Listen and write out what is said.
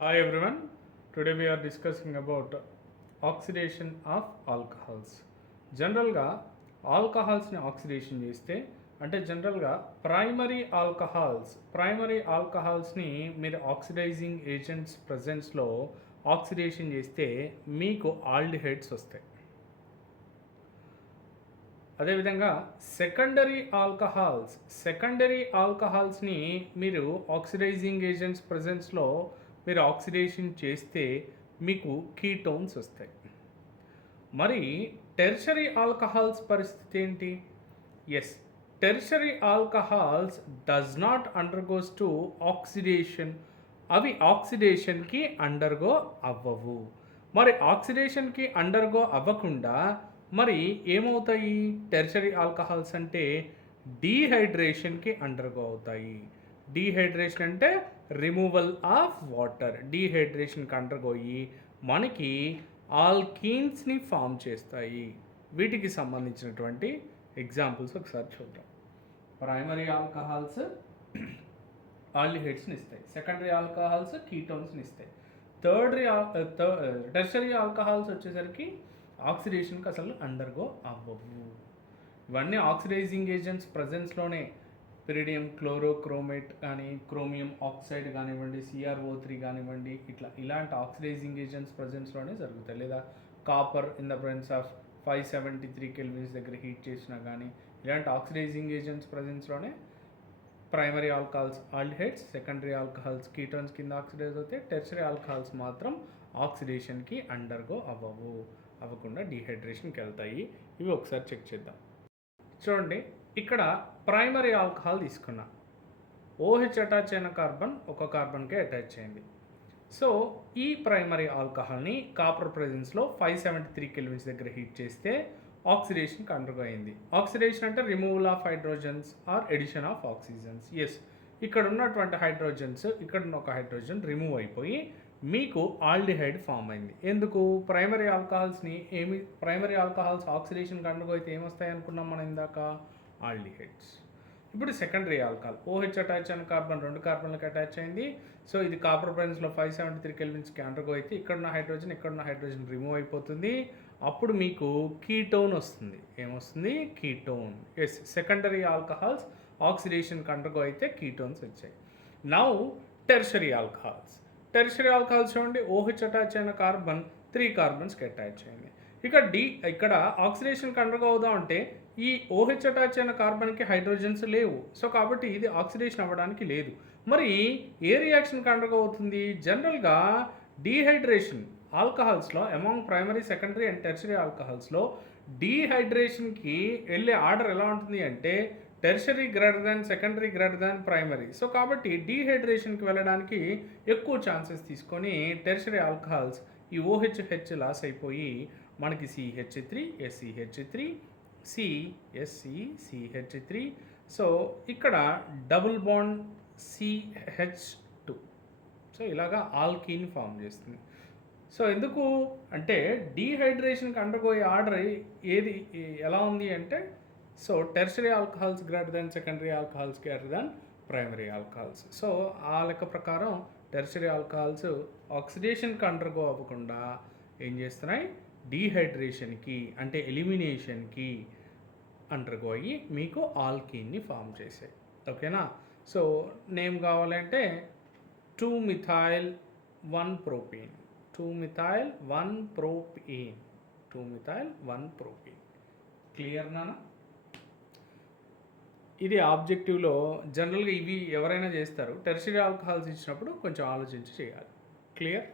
Hi everyone. Today we are discussing about oxidation of alcohols. జనరల్గా ఆల్కహాల్స్ని oxidation చేస్తే అంటే జనరల్గా ప్రైమరీ ఆల్కహాల్స్ని మీరు ఆక్సిడైజింగ్ ఏజెంట్స్ ప్రజెన్స్లో ఆక్సిడేషన్ చేస్తే మీకు ఆల్డిహైడ్స్ వస్తాయి. అదేవిధంగా సెకండరీ ఆల్కహాల్స్ని మీరు ఆక్సిడైజింగ్ ఏజెంట్స్ ప్రజెన్స్లో మీరు ఆక్సిడేషన్ చేస్తే మీకు కీటోన్స్ వస్తాయి. మరి టెర్షరీ ఆల్కహాల్స్ పరిస్థితి ఏంటి? Yes, tertiary alcohols does not undergoes to oxidation. అవి ఆక్సిడేషన్కి అండర్గో అవ్వవు. మరి ఆక్సిడేషన్కి అండర్గో అవ్వకుండా మరి ఏమవుతాయి? టెర్షరీ ఆల్కహాల్స్ అంటే డీహైడ్రేషన్కి అండర్గో అవుతాయి. డీహైడ్రేషన్ అంటే రిమూవల్ ఆఫ్ వాటర్. డీహైడ్రేషన్కి అండర్గోయి మనకి ఆల్కీన్స్ని ఫామ్ చేస్తాయి. వీటికి సంబంధించినటువంటి ఎగ్జాంపుల్స్ ఒకసారి చూద్దాం. ప్రైమరీ ఆల్కహాల్స్ ఆల్డిహైడ్స్ని ఇస్తాయి, సెకండరీ ఆల్కహాల్స్ కీటోన్స్ని ఇస్తాయి, టెర్షరీ ఆల్కహాల్స్ వచ్చేసరికి ఆక్సిడేషన్కి అసలు అండర్గో అవ్వవు. ఇవన్నీ ఆక్సిడైజింగ్ ఏజెంట్స్ ప్రజెన్స్లోనే పిరిడియం క్లోరోక్రోమేట్ కానీ, క్రోమియం ఆక్సైడ్ కానివ్వండి, CrO3 కానివ్వండి, ఇలాంటి ఆక్సిడైజింగ్ ఏజెంట్స్ ప్రజెన్స్లోనే జరుగుతాయి. లేదా copper in the presence of 573 kelvins దగ్గర హీట్ చేసినా కానీ ఇలాంటి ఆక్సిడైజింగ్ ఏజెంట్స్ ప్రజెన్స్లోనే primary alcohols aldehydes, secondary alcohols ketones కింద ఆక్సిడైజ్ అవుతాయి. టెర్షరీ ఆల్కహాల్స్ మాత్రం ఆక్సిడేషన్కి అండర్గో అవ్వకుండా డీహైడ్రేషన్కి వెళ్తాయి. ఇవి ఒకసారి చెక్ చేద్దాం. చూడండి, ఇక్కడ ప్రైమరీ ఆల్కహాల్ తీసుకున్నా. OH అటాచ్ అయిన కార్బన్ ఒక కార్బన్కే అటాచ్ అయింది. సో ఈ ప్రైమరీ ఆల్కహాల్ని కాపర్ ప్రెజెన్స్లో 573 కెల్విన్స్ దగ్గర హీట్ చేస్తే ఆక్సిడేషన్కి అండర్గో అయింది. ఆక్సిడేషన్ అంటే removal of hydrogens or addition of oxygens. Yes, ఇక్కడ ఉన్నటువంటి హైడ్రోజన్స్, ఇక్కడ ఉన్న ఒక హైడ్రోజన్ రిమూవ్ అయిపోయి మీకు ఆల్డిహైడ్ ఫామ్ అయింది. ఎందుకు? ప్రైమరీ ఆల్కహాల్స్ ఆక్సిడేషన్కి అండర్గో అయితే ఏమొస్తాయి అనుకున్నాం మనం ఇందాక? ఆల్డిహైడ్స్. ఇప్పుడు సెకండరీ ఆల్కహాల్ OH అటాచ్ అయిన కార్బన్ 2 కార్బన్లకు అటాచ్ అయింది. సో ఇది కాపర్ ప్రెజెన్స్లో 573 కెల్విన్స్కి అండర్గో అయితే ఇక్కడున్న హైడ్రోజన్ రిమూవ్ అయిపోతుంది. అప్పుడు మీకు కీటోన్ వస్తుంది. ఏమొస్తుంది? కీటోన్. ఎస్, సెకండరీ ఆల్కహాల్స్ ఆక్సిడేషన్కి అండర్గో అయితే కీటోన్స్ వచ్చాయి. నౌ టెర్షరీ ఆల్కహాల్స్ చూడండి, OH అటాచ్ అయిన కార్బన్ 3 కార్బన్స్కి అటాచ్ అయింది. ఇక్కడ ఆక్సిడేషన్కి అండర్గో అవుదాం అంటే ఈ OH అటాచ్ అయిన కార్బన్కి హైడ్రోజన్స్ లేవు. సో కాబట్టి ఇది ఆక్సిడేషన్ అవ్వడానికి లేదు. మరి ఏ రియాక్షన్కి అండర్గో అవుతుంది? జనరల్గా డీహైడ్రేషన్ ఆల్కహాల్స్లో among primary, secondary and tertiary ఆల్కహాల్స్లో డీహైడ్రేషన్కి వెళ్ళే ఆర్డర్ ఎలా ఉంటుంది అంటే tertiary greater than, secondary greater than primary. So కాబట్టి డీహైడ్రేషన్కి వెళ్ళడానికి ఎక్కువ ఛాన్సెస్ తీసుకొని టెర్షరీ ఆల్కహాల్స్ ఈ OH లాస్ అయిపోయి మనకి CH3, SCH3, CH3. సో ఇక్కడ డబుల్ బాండ్ CH2. సో ఇలాగా ఆల్కీన్ ఫామ్ చేస్తుంది. సో ఎందుకు అంటే డీహైడ్రేషన్కి అండర్గోయే ఆర్డర్ ఎలా ఉంది అంటే so tertiary alcohols greater than, secondary alcohols greater than primary alcohols. So ఆ లెక్క ప్రకారం టెర్షరీ ఆల్కహాల్స్ ఆక్సిడేషన్కి అండర్గో అవ్వకుండా ఏం చేస్తున్నాయి? డీహైడ్రేషన్కి అంటే ఎలిమినేషన్కి అండర్గో అయ్యి మీకు ఆల్కీన్ని ఫామ్ చేసాయి. ఓకేనా? సో నేమ్ కావాలంటే 2-మిథైల్ 1-ప్రోపేన్. 2-మిథైల్ 1-ప్రోపేన్. క్లియర్ నానా? ఇది ఆబ్జెక్టివ్లో జనరల్గా ఇవి ఎవరైనా చేస్తారు. టెర్షరీ ఆల్కహాల్స్ ఇచ్చినప్పుడు కొంచెం ఆలోచించి చేయాలి. క్లియర్?